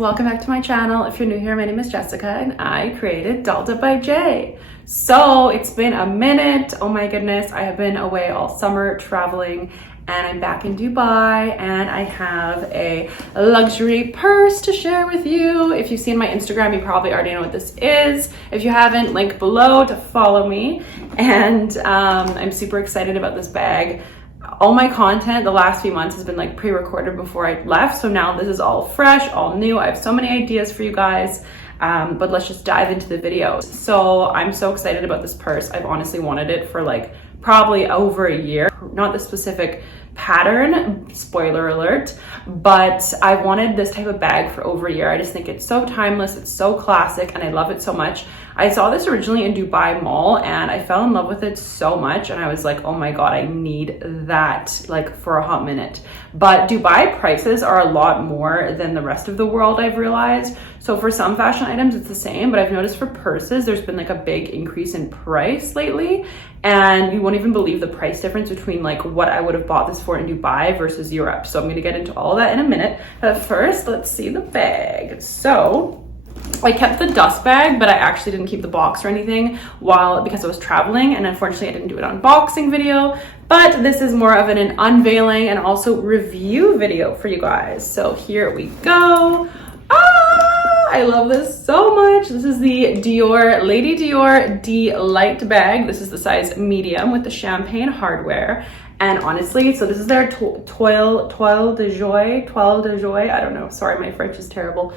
welcome back to my channel. If you're new here, my name is Jessica and I created Delta by J. So it's been a minute. Oh my goodness, I have been away all summer traveling and I'm back in Dubai and I have a luxury purse to share with you. If you've seen my Instagram, you probably already know what this is. If you haven't, link below to follow me. And I'm super excited about this bag. All my content the last few months has been like pre-recorded before I left, so now this is all fresh, all new. I have so many ideas for you guys, but let's just dive into the video. So I'm so excited about this purse. I've honestly wanted it for like probably over a year. Not the specific pattern, spoiler alert, but I've wanted this type of bag for over a year. I just think it's so timeless, it's so classic, and I love it so much. I saw this originally in Dubai Mall and I fell in love with it so much, and I was like, oh my god, I need that like for a hot minute. But Dubai prices are a lot more than the rest of the world, I've realized. So for some fashion items it's the same, but I've noticed for purses there's been like a big increase in price lately, and you won't even believe the price difference between like what I would have bought this for in Dubai versus Europe. So I'm going to get into all of that in a minute, but first let's see the bag. So I kept the dust bag, but I actually didn't keep the box or anything because I was traveling, and unfortunately I didn't do an unboxing video, but this is more of an unveiling and also review video for you guys. So here we go. I love this so much. This is the Lady Dior D-Lite bag. This is the size medium with the champagne hardware. And honestly, so this is their Toile de Jouy. I don't know. Sorry, my French is terrible.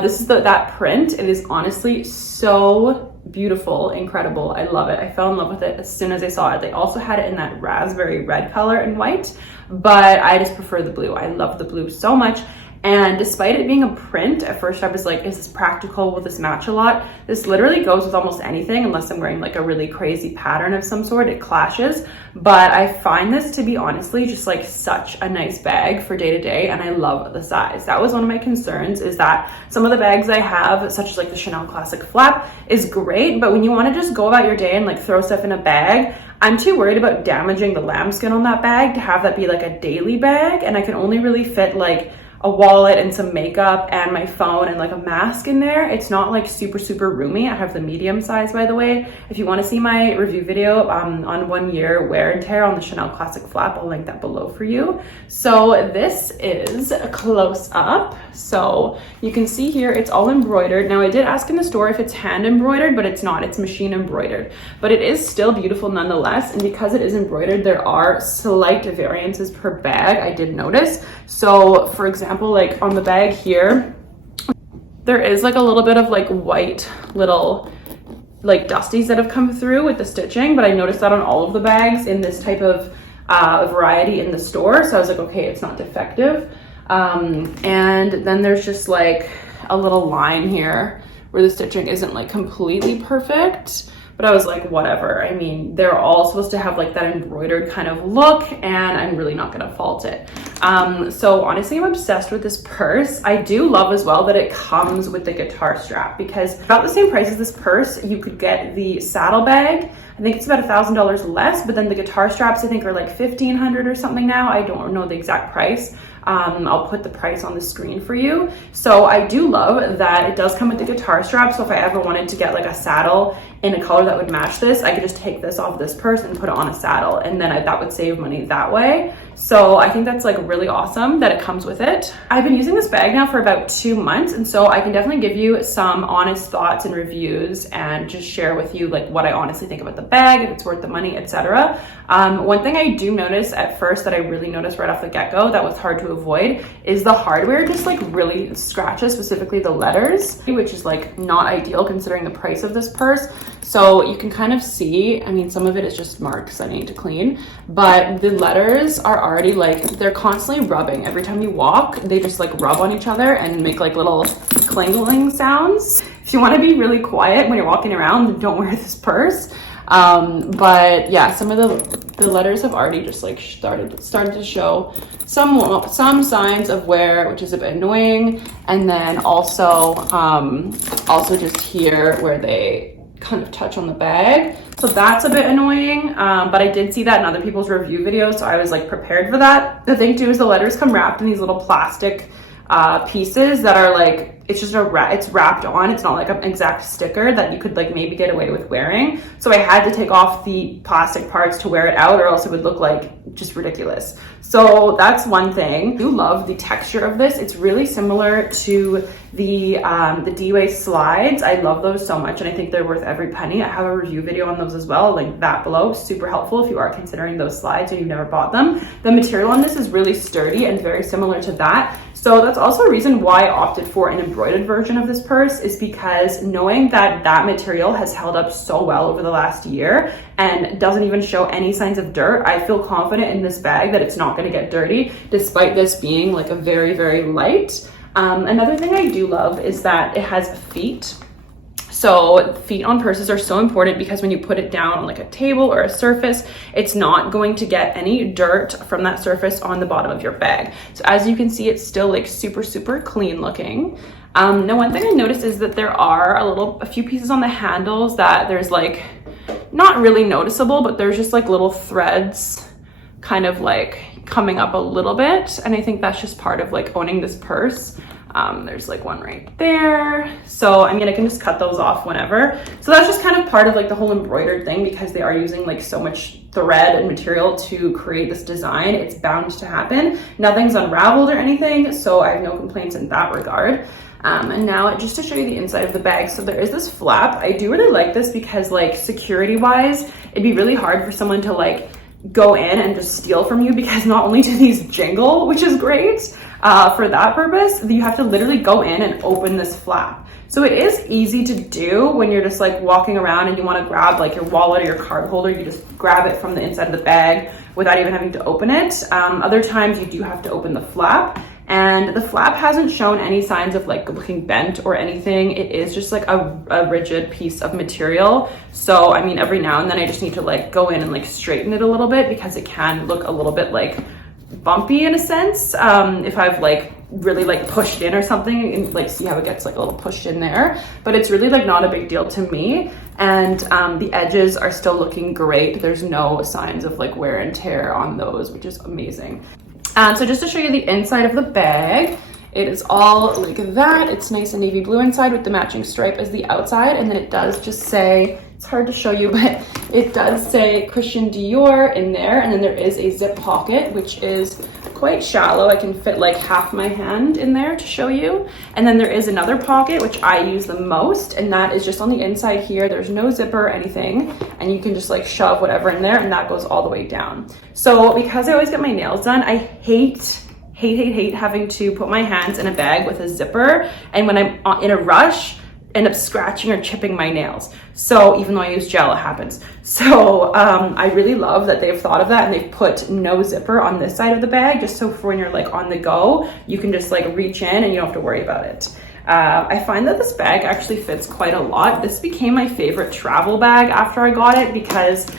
This is that print. It is honestly so beautiful, incredible. I love it. I fell in love with it as soon as I saw it. They also had it in that raspberry red color and white, but I just prefer the blue. I love the blue so much. And despite it being a print, at first I was like, is this practical? Will this match a lot? This literally goes with almost anything unless I'm wearing like a really crazy pattern of some sort. It clashes. But I find this to be honestly just like such a nice bag for day to day, and I love the size. That was one of my concerns, is that some of the bags I have, such as like the Chanel Classic Flap, is great, but when you want to just go about your day and like throw stuff in a bag, I'm too worried about damaging the lambskin on that bag to have that be like a daily bag, and I can only really fit like a wallet and some makeup and my phone and like a mask in there. It's not like super roomy. I have the medium size, by the way. If you want to see my review video on 1 year wear and tear on the Chanel Classic Flap, I'll link that below for you. So this is a close up. So you can see here it's all embroidered. Now I did ask in the store if it's hand embroidered, but it's not. It's machine embroidered, but it is still beautiful nonetheless. And because it is embroidered, there are slight variances per bag, I did notice. So for example, like on the bag here, there is like a little bit of like white little like dusties that have come through with the stitching, but I noticed that on all of the bags in this type of variety in the store. So I was like, okay, it's not defective. And then there's just like a little line here where the stitching isn't like completely perfect, but I was like, whatever. I mean, they're all supposed to have like that embroidered kind of look, and I'm really not gonna fault it. So honestly, I'm obsessed with this purse. I do love as well that it comes with the guitar strap, because about the same price as this purse, you could get the saddle bag. I think it's about $1,000 less, but then the guitar straps I think are like $1,500 or something now. I don't know the exact price. I'll put the price on the screen for you. So I do love that it does come with the guitar strap. So if I ever wanted to get like a saddle in a color that would match this, I could just take this off this purse and put it on a saddle, and then that would save money that way. So I think that's like really awesome that it comes with it. I've been using this bag now for about 2 months, and so I can definitely give you some honest thoughts and reviews and just share with you like what I honestly think about the bag, if it's worth the money, etc. One thing I do notice at first that I really noticed right off the get-go that was hard to avoid is the hardware just like really scratches, specifically the letters, which is like not ideal considering the price of this purse. So you can kind of see, I mean, some of it is just marks I need to clean, but the letters are already like, they're constantly rubbing. Every time you walk, they just like rub on each other and make like little clangling sounds. If you want to be really quiet when you're walking around, don't wear this purse. But yeah, some of the letters have already just like started to show some signs of wear, which is a bit annoying. And then also just here where they kind of touch on the bag, so that's a bit annoying, but I did see that in other people's review videos, so I was like prepared for that. The thing too is the letters come wrapped in these little plastic pieces that are like it's just it's wrapped on. It's not like an exact sticker that you could like maybe get away with wearing. So I had to take off the plastic parts to wear it out, or else it would look like just ridiculous. So that's one thing. I do love the texture of this. It's really similar to the D-Way slides. I love those so much, and I think they're worth every penny. I have a review video on those as well, link that below. Super helpful if you are considering those slides and you've never bought them. The material on this is really sturdy and very similar to that. So that's also a reason why I opted for an embroidered version of this purse, is because knowing that that material has held up so well over the last year and doesn't even show any signs of dirt, I feel confident in this bag that it's not going to get dirty, despite this being like a very, very light. Another thing I do love is that it has feet. So feet on purses are so important, because when you put it down on like a table or a surface, it's not going to get any dirt from that surface on the bottom of your bag. So as you can see, it's still like super, super clean looking. Now one thing I noticed is that there are a few pieces on the handles that there's like, not really noticeable, but there's just like little threads kind of like coming up a little bit. And I think that's just part of like owning this purse. There's like one right there. So I mean, I can just cut those off whenever. So that's just kind of part of like the whole embroidered thing, because they are using like so much thread and material to create this design. It's bound to happen. Nothing's unraveled or anything, so I have no complaints in that regard. And now just to show you the inside of the bag. So there is this flap. I do really like this because like security wise, it'd be really hard for someone to like go in and just steal from you, because not only do these jingle, which is great for that purpose, you have to literally go in and open this flap. So it is easy to do when you're just like walking around and you want to grab like your wallet or your card holder. You just grab it from the inside of the bag without even having to open it. Other times you do have to open the flap. And the flap hasn't shown any signs of like looking bent or anything. It is just like a rigid piece of material. So I mean, every now and then I just need to like go in and like straighten it a little bit, because it can look a little bit like bumpy in a sense, if I've like really like pushed in or something, and like see how it gets like a little pushed in there. But it's really like not a big deal to me. And the edges are still looking great. There's no signs of like wear and tear on those, which is amazing. So just to show you the inside of the bag, it is all like that. It's nice and navy blue inside with the matching stripe as the outside. And then it does just say, it's hard to show you, but it does say Christian Dior in there. And then there is a zip pocket, which is quite shallow. I can fit like half my hand in there to show you. And then there is another pocket, which I use the most, and that is just on the inside here. There's no zipper or anything, and you can just like shove whatever in there, and that goes all the way down. So because I always get my nails done, I hate having to put my hands in a bag with a zipper, and when I'm in a rush, end up scratching or chipping my nails. So even though I use gel, it happens. So I really love that they've thought of that, and they've put no zipper on this side of the bag, just so for when you're like on the go, you can just like reach in and you don't have to worry about it. I find that this bag actually fits quite a lot. This became my favorite travel bag after I got it, because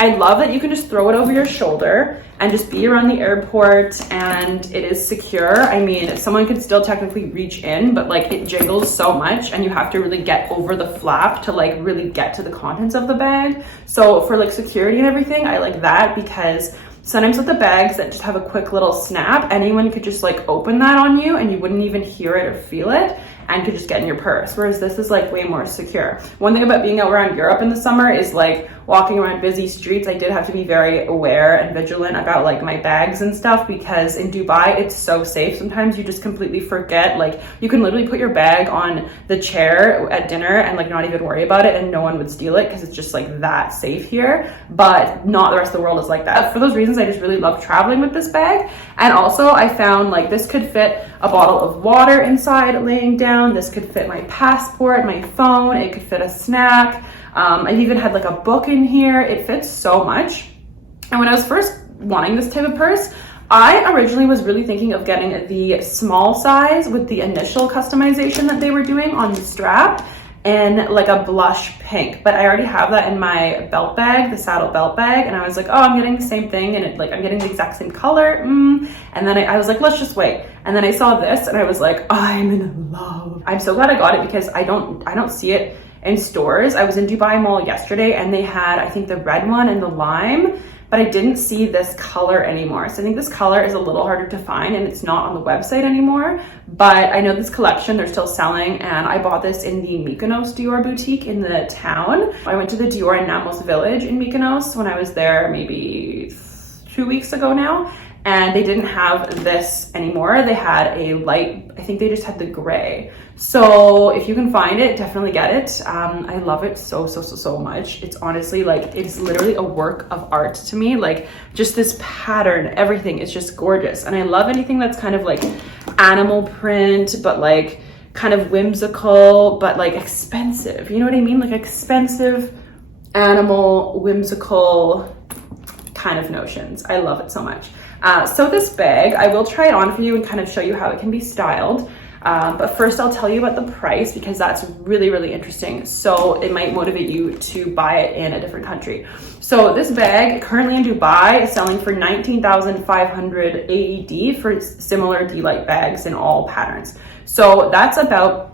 I love that you can just throw it over your shoulder and just be around the airport, and it is secure. I mean, someone could still technically reach in, but like it jiggles so much and you have to really get over the flap to like really get to the contents of the bag. So for like security and everything, I like that, because sometimes with the bags that just have a quick little snap, anyone could just like open that on you and you wouldn't even hear it or feel it, and could just get in your purse. Whereas this is like way more secure. One thing about being out around Europe in the summer is like walking around busy streets, I did have to be very aware and vigilant about like my bags and stuff, because in Dubai, it's so safe. Sometimes you just completely forget, like you can literally put your bag on the chair at dinner and like not even worry about it, and no one would steal it, because it's just like that safe here. But not the rest of the world is like that. For those reasons, I just really love traveling with this bag. And also I found like this could fit a bottle of water inside laying down. This could fit my passport, my phone. It could fit a snack. I've even had like a book in here. It fits so much. And when I was first wanting this type of purse, I originally was really thinking of getting the small size with the initial customization that they were doing on the strap, and like a blush pink, but I already have that in my belt bag, the saddle belt bag, and I was like, oh, I'm getting the same thing, and it, like I'm getting the exact same color, and then I was like, let's just wait. And then I saw this and I was like, I'm in love. I'm so glad I got it, because I don't see it in stores. I was in Dubai Mall yesterday and they had, I think, the red one and the lime, but I didn't see this color anymore. So I think this color is a little harder to find and it's not on the website anymore, but I know this collection they're still selling, and I bought this in the Mykonos Dior boutique in the town. I went to the Dior in Namos Village in Mykonos when I was there maybe 2 weeks ago now, and they didn't have this anymore. They had a light, I think they just had the gray. So if you can find it, definitely get it. I love it so much. It's honestly like, it's literally a work of art to me. Like just this pattern, everything is just gorgeous. And I love anything that's kind of like animal print, but like kind of whimsical, but like expensive. You know what I mean? Like expensive, animal, whimsical kind of notions. I love it so much. So this bag, I will try it on for you and kind of show you how it can be styled. But first I'll tell you about the price because that's really interesting. So it might motivate you to buy it in a different country. So this bag currently in Dubai is selling for 19,500 AED for similar D-Lite bags in all patterns. So that's about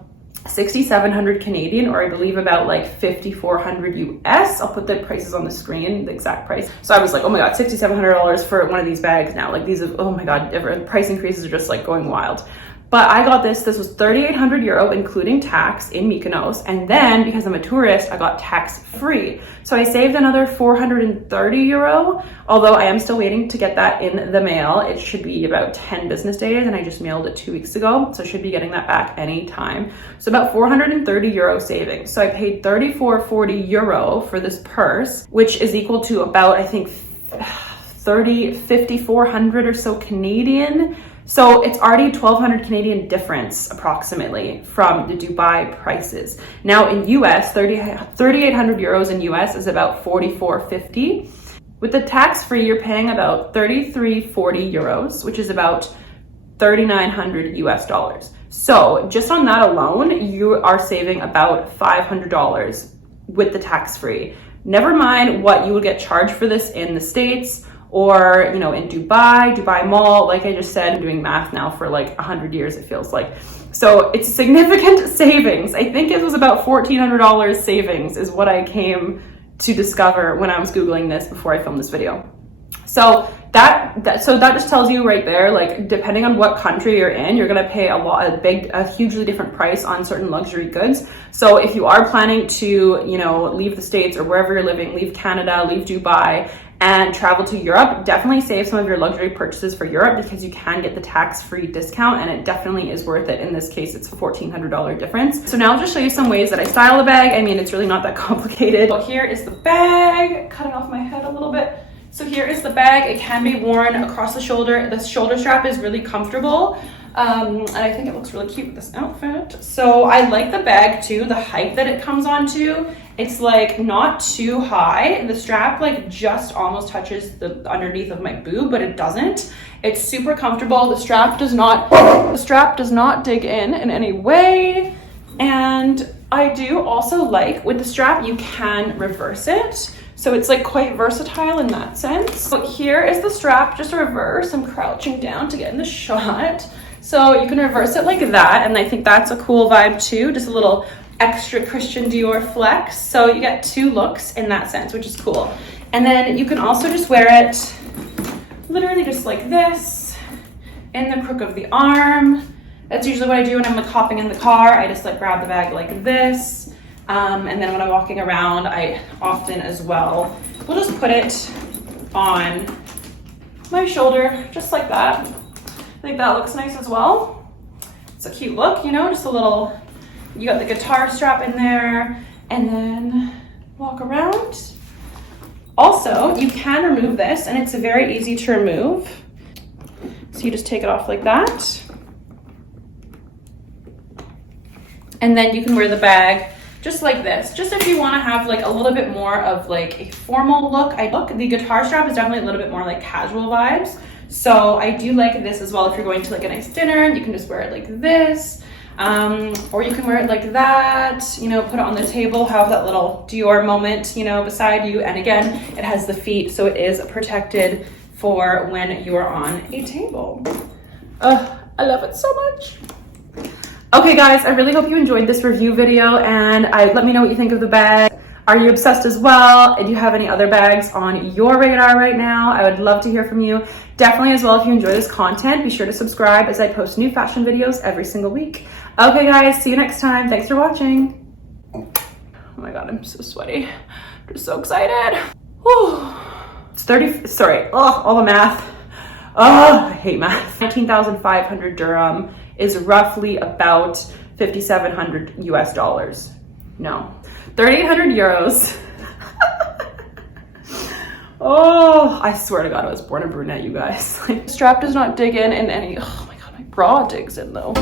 6,700 Canadian, or I believe about like 5,400 US. I'll put the prices on the screen, the exact price. So I was like, oh my God, $6,700 for one of these bags now. Like these are, oh my God, price increases are just like going wild. But I got this was 3,800 euro, including tax in Mykonos. And then because I'm a tourist, I got tax free. So I saved another 430 euro, although I am still waiting to get that in the mail. It should be about 10 business days and I just mailed it 2 weeks ago. So I should be getting that back anytime. So about 430 euro savings. So I paid 34.40 euro for this purse, which is equal to about, I think, 5,400 or so Canadian. So it's already 1,200 Canadian difference approximately from the Dubai prices. Now in US, 3,800 euros in US is about 44.50. With the tax free, you're paying about 33.40 euros, which is about 3,900 US dollars. So just on that alone, you are saving about $500 with the tax free. Never mind what you would get charged for this in the States, or, you know, in Dubai Mall. Like I just said, I'm doing math now for like 100 years, it feels like. So it's significant savings. I think it was about $1,400 savings is what I came to discover when I was Googling this before I filmed this video. So that just tells you right there, like depending on what country you're in, you're gonna pay a hugely different price on certain luxury goods. So if you are planning to, you know, leave the States or wherever you're living, leave Canada, leave Dubai, and travel to Europe, definitely save some of your luxury purchases for Europe because you can get the tax-free discount, and it definitely is worth it. In this case, it's a $1,400 difference. So now I'll just show you some ways that I style the bag. I mean, it's really not that complicated. So here is the bag, cutting off my head a little bit. So here is the bag. It can be worn across the shoulder. The shoulder strap is really comfortable. And I think it looks really cute with this outfit. So I like the bag too, the height that it comes onto. It's like not too high. The strap like just almost touches the underneath of my boob, but it doesn't. It's super comfortable. The strap does not dig in any way. And I do also like with the strap, you can reverse it. So it's like quite versatile in that sense. So here is the strap, just reverse. I'm crouching down to get in the shot. So you can reverse it like that. And I think that's a cool vibe too. Just a little extra Christian Dior flex. So you get two looks in that sense, which is cool. And then you can also just wear it literally just like this in the crook of the arm. That's usually what I do when I'm like hopping in the car. I just like grab the bag like this. And then when I'm walking around, I often as well will just put it on my shoulder, just like that. I think that looks nice as well. It's a cute look, you know, just a little, you got the guitar strap in there, and then walk around. Also, you can remove this, and it's very easy to remove. So you just take it off like that. And then you can wear the bag just like this, just if you want to have like a little bit more of like a formal look. The guitar strap is definitely a little bit more like casual vibes. So I do like this as well. If you're going to like a nice dinner, you can just wear it like this. Or you can wear it like that, you know, put it on the table, have that little Dior moment, you know, beside you. And again, it has the feet, so it is protected for when you are on a table. I love it so much. Okay guys, I really hope you enjoyed this review video, and let me know what you think of the bag. Are you obsessed as well? Do you have any other bags on your radar right now? I would love to hear from you. Definitely as well, if you enjoy this content, be sure to subscribe as I post new fashion videos every single week. Okay guys, see you next time. Thanks for watching. Oh my God, I'm so sweaty. I'm just so excited. Whew. It's 30, sorry, all the math. I hate math. 19,500 dirham is roughly about 5,700 US dollars. No, 3,800 euros. Oh, I swear to God, I was born a brunette, you guys. Like, strap does not dig in any, oh my God, my bra digs in though.